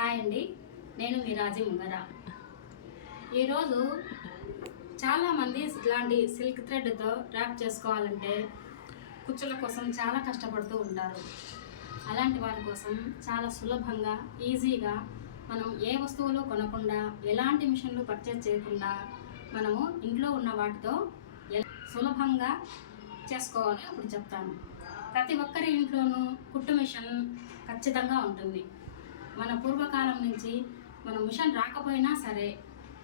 Hi అండి, నేను మీ రాజీ ముంగర. ఈరోజు చాలామంది ఇలాంటి సిల్క్ థ్రెడ్తో ర్యాప్ చేసుకోవాలంటే కుచ్చుల కోసం చాలా కష్టపడుతూ ఉంటారు. అలాంటి వారి కోసం చాలా సులభంగా ఈజీగా మనం ఏ వస్తువులు కొనకుండా ఎలాంటి మిషన్లు పర్చేజ్ చేయకుండా మనము ఇంట్లో ఉన్న వాటితో సులభంగా చేసుకోవాలో ఇప్పుడు చెప్తాను. ప్రతి ఒక్కరి ఇంట్లోనూ కుట్టు మిషన్ ఖచ్చితంగా ఉంటుంది. మన పూర్వకాలం నుంచి మనం మిషన్ రాకపోయినా సరే,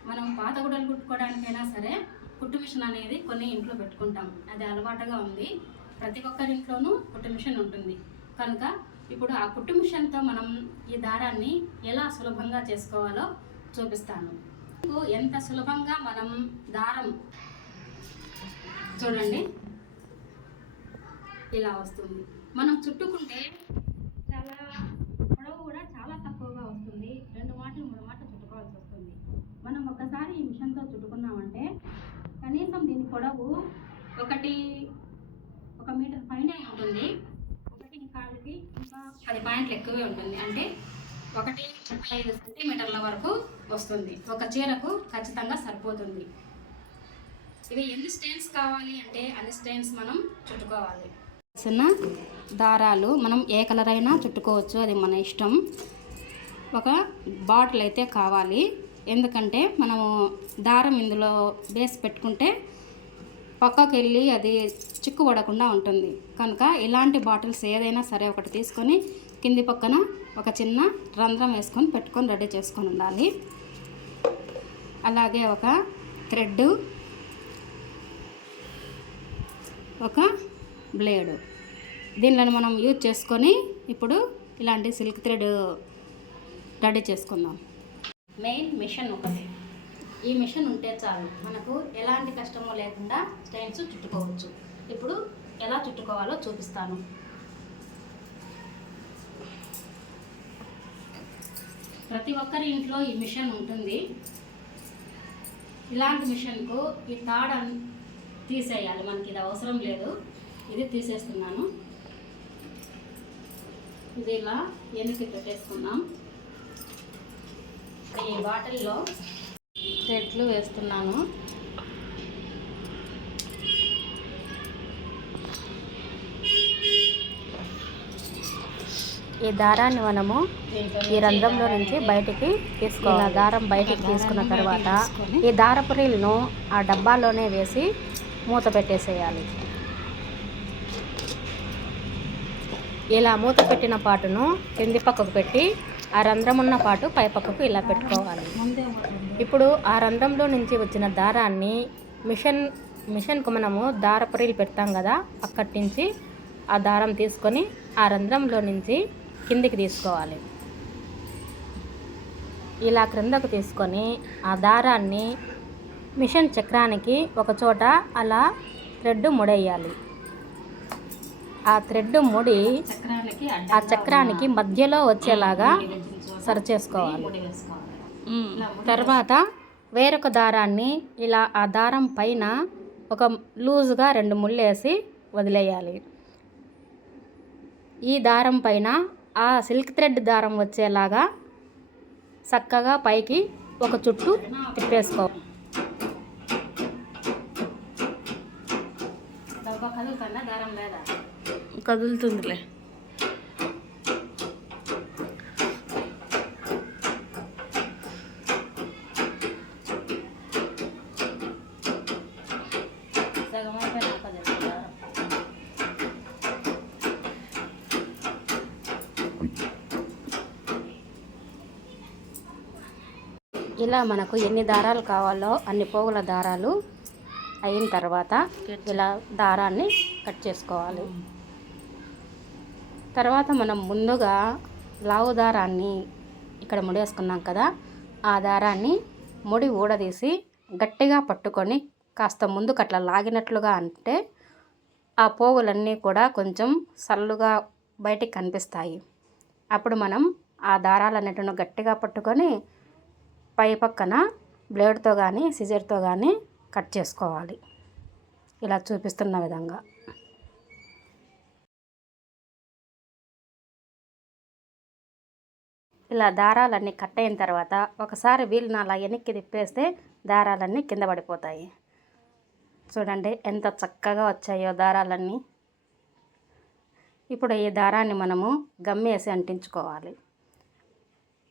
మనం పాత గుడ్డలు కుట్టుకోవడానికైనా సరే కుట్టు మిషన్ అనేది కొన్ని ఇంట్లో పెట్టుకుంటాం. అది అలవాటుగా ఉంది. ప్రతి ఒక్కరి ఇంట్లోనూ కుట్టు మిషన్ ఉంటుంది. కనుక ఇప్పుడు ఆ కుట్టు మిషన్తో మనం ఈ దారాన్ని ఎలా సులభంగా చేసుకోవాలో చూపిస్తాను. ఎంత సులభంగా మనం దారం చూడండి ఇలా వస్తుంది. మనం చుట్టుకుంటే చాలా పొడవు కూడా చాలా తక్కువగా వస్తుంది. 2 మాటలు 3 మాటలు చుట్టుకోవాల్సి వస్తుంది. మనం ఒక్కసారి ఈ మిషన్తో చుట్టుకున్నామంటే కనీసం దీని పొడవు 1 మీటర్ పైనే ఉంటుంది. 1 కాలుకి ఇంకా 10 పాయింట్లు ఎక్కువే ఉంటుంది. అంటే 1.5 సెంటీమీటర్ల వరకు వస్తుంది. ఒక చీరకు ఖచ్చితంగా సరిపోతుంది. ఇవి ఎన్ని స్టెయిన్స్ కావాలి అంటే అన్ని స్టెయిన్స్ మనం చుట్టుకోవాలి. చిన్న దారాలు మనం ఏ కలర్ అయినా చుట్టుకోవచ్చు, అది మన ఇష్టం. ఒక బాటిల్ అయితే కావాలి, ఎందుకంటే మనము దారం ఇందులో బేస్ పెట్టుకుంటే పక్కకి వెళ్ళి అది చిక్కుపడకుండా ఉంటుంది. కనుక ఇలాంటి బాటిల్స్ ఏదైనా సరే ఒకటి తీసుకొని కింది పక్కన ఒక చిన్న రంధ్రం వేసుకొని పెట్టుకొని రెడీ చేసుకొని ఉండాలి. అలాగే ఒక థ్రెడ్, ఒక బ్లేడ్, దీనిలో మనం యూజ్ చేసుకొని ఇప్పుడు ఇలాంటి సిల్క్ థ్రెడ్ రెడీ చేసుకుందాం. మెయిన్ మిషన్ ఒకటి. ఈ మిషన్ ఉంటే చాలు, మనకు ఎలాంటి కష్టమో లేకుండా స్టైన్స్ చుట్టుకోవచ్చు. ఇప్పుడు ఎలా చుట్టుకోవాలో చూపిస్తాను. ప్రతి ఒక్కరి ఇంట్లో ఈ మిషన్ ఉంటుంది. ఇలాంటి మిషన్కు ఈ తాడు తీసేయాలి, మనకి ఇది అవసరం లేదు. ఇది తీసేస్తున్నాను. ఇది ఇలా వెనక్కి పెట్టేసుకున్నాం. ఈ బాటిల్లో థ్రెడ్లు వేస్తున్నాను. ఈ దారాన్ని మనము ఈ రంధ్రంలో నుంచి బయటికి తీసుకోవాలి. దారం బయటికి తీసుకున్న తర్వాత ఈ దారపు రీల్ను ఆ డబ్బాలోనే వేసి మూత పెట్టేసేయాలి. ఇలా మూత పెట్టిన పాటును కింది పక్కకు పెట్టి ఆ రంధ్రం ఉన్న పాటు పై పక్కకు ఇలా పెట్టుకోవాలి. ఇప్పుడు ఆ రంధ్రంలో నుంచి వచ్చిన దారాన్ని మిషన్కు మనము దారపు రీల్ పెడతాం కదా, అక్కడి నుంచి ఆ దారం తీసుకొని ఆ రంధ్రంలో నుంచి కిందికి తీసుకోవాలి. ఇలా క్రిందకు తీసుకొని ఆ దారాన్ని మిషన్ చక్రానికి ఒక చోట అలా థ్రెడ్ ముడేయాలి. ఆ థ్రెడ్ ముడి ఆ చక్రానికి మధ్యలో వచ్చేలాగా సరి చేసుకోవాలి. తర్వాత వేరొక దారాన్ని ఇలా ఆ దారం పైన ఒక లూజుగా 2 ముళ్ళు వేసి వదిలేయాలి. ఈ దారం పైన ఆ సిల్క్ థ్రెడ్ దారం వచ్చేలాగా చక్కగా పైకి ఒక చుట్టు తిప్పేసుకోవాలి. కదులుతుందిలే. ఇలా మనకు ఎన్ని దారాలు కావాలో అన్ని పోగుల దారాలు అయిన తర్వాత ఇలా దారాన్ని కట్ చేసుకోవాలి. తర్వాత మనం ముందుగా లావు దారాన్ని ఇక్కడ ముడేసుకున్నాం కదా, ఆ దారాన్ని ముడి ఊడదీసి గట్టిగా పట్టుకొని కాస్త ముందుకు అట్లా లాగినట్లుగా అంటే ఆ పోగులన్నీ కూడా కొంచెం సల్లుగా బయటికి కనిపిస్తాయి. అప్పుడు మనం ఆ దారాలన్నిటిని గట్టిగా పట్టుకొని పై పక్కన బ్లేడ్తో కానీ సిజర్తో కానీ కట్ చేసుకోవాలి, ఇలా చూపిస్తున్న విధంగా. ఇలా దారాలన్నీ కట్ అయిన తర్వాత ఒకసారి వీలుని అలా వెనక్కి తిప్పేస్తే దారాలన్నీ కింద పడిపోతాయి. చూడండి ఎంత చక్కగా వచ్చాయో దారాలన్నీ. ఇప్పుడు ఈ దారాన్ని మనము గమ్మేసి అంటించుకోవాలి.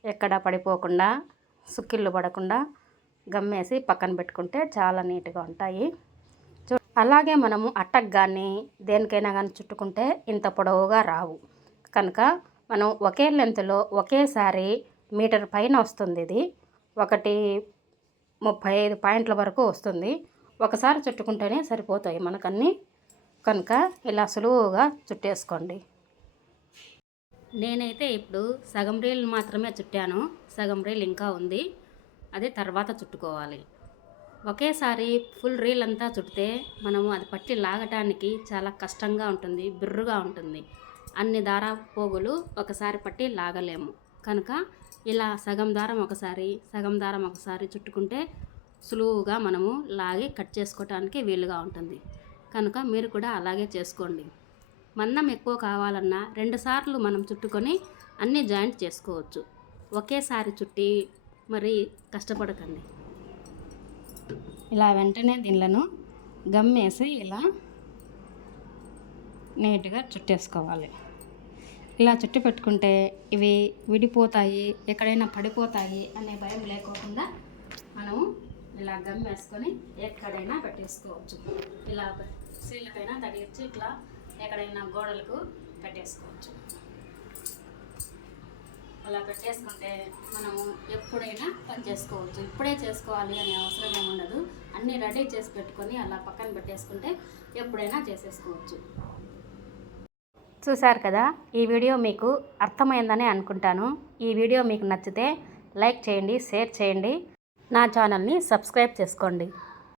ఎక్కడ పడిపోకుండా, సుక్కిళ్ళు పడకుండా గమ్మేసి పక్కన పెట్టుకుంటే చాలా నీట్గా ఉంటాయి. అలాగే మనము అట్టకు కానీ దేనికైనా కానీ చుట్టుకుంటే ఇంత పొడవుగా రావు. కనుక మనం ఒకే లెంత్లో ఒకేసారి మీటర్ పైన వస్తుంది. ఇది 1.35 పాయింట్ల వరకు వస్తుంది. ఒకసారి చుట్టుకుంటేనే సరిపోతాయి మనకన్నీ. కనుక ఇలా సులువుగా చుట్టేసుకోండి. నేనైతే ఇప్పుడు సగం రీల్ మాత్రమే చుట్టాను. సగం రీల్ ఇంకా ఉంది, అది తర్వాత చుట్టుకోవాలి. ఒకేసారి ఫుల్ రీల్ అంతా చుడితే మనము అది పట్టి లాగటానికి చాలా కష్టంగా ఉంటుంది, బిర్రుగా ఉంటుంది. అన్ని దారా పోగులు ఒకసారి పట్టి లాగలేము. కనుక ఇలా సగం దారం ఒకసారి, సగం దారం ఒకసారి చుట్టుకుంటే సులువుగా మనము లాగి కట్ చేసుకోవటానికి వీలుగా ఉంటుంది. కనుక మీరు కూడా అలాగే చేసుకోండి. మందం ఎక్కువ కావాలన్నా 2 సార్లు మనం చుట్టుకొని అన్నీ జాయింట్ చేసుకోవచ్చు. ఒకేసారి చుట్టి మరి కష్టపడకండి. ఇలా వెంటనే దీనిలను గమ్మేసి ఇలా నీట్గా చుట్టేసుకోవాలి. ఇలా చుట్టి పెట్టుకుంటే ఇవి విడిపోతాయి, ఎక్కడైనా పడిపోతాయి అనే భయం లేకోకుండా మనము ఇలా గమ్మేసుకొని ఎక్కడైనా పెట్టేసుకోవచ్చు. ఇలా సీళ్ళకైనా తగిలించి ఇట్లా ఎక్కడైనా గోడలకు పెట్టేసుకోవచ్చు. అలా పెట్టేసుకుంటే మనము ఎప్పుడైనా పని చేసుకోవచ్చు. ఇప్పుడే చేసుకోవాలి అనే అవసరం ఏమి ఉండదు. అన్నీ రెడీ చేసి పెట్టుకొని అలా పక్కన పెట్టేసుకుంటే ఎప్పుడైనా చేసేసుకోవచ్చు. చూశారు కదా, ఈ వీడియో మీకు అర్థమైందని అనుకుంటాను. ఈ వీడియో మీకు నచ్చితే లైక్ చేయండి, షేర్ చేయండి, నా ఛానల్ని సబ్స్క్రైబ్ చేసుకోండి.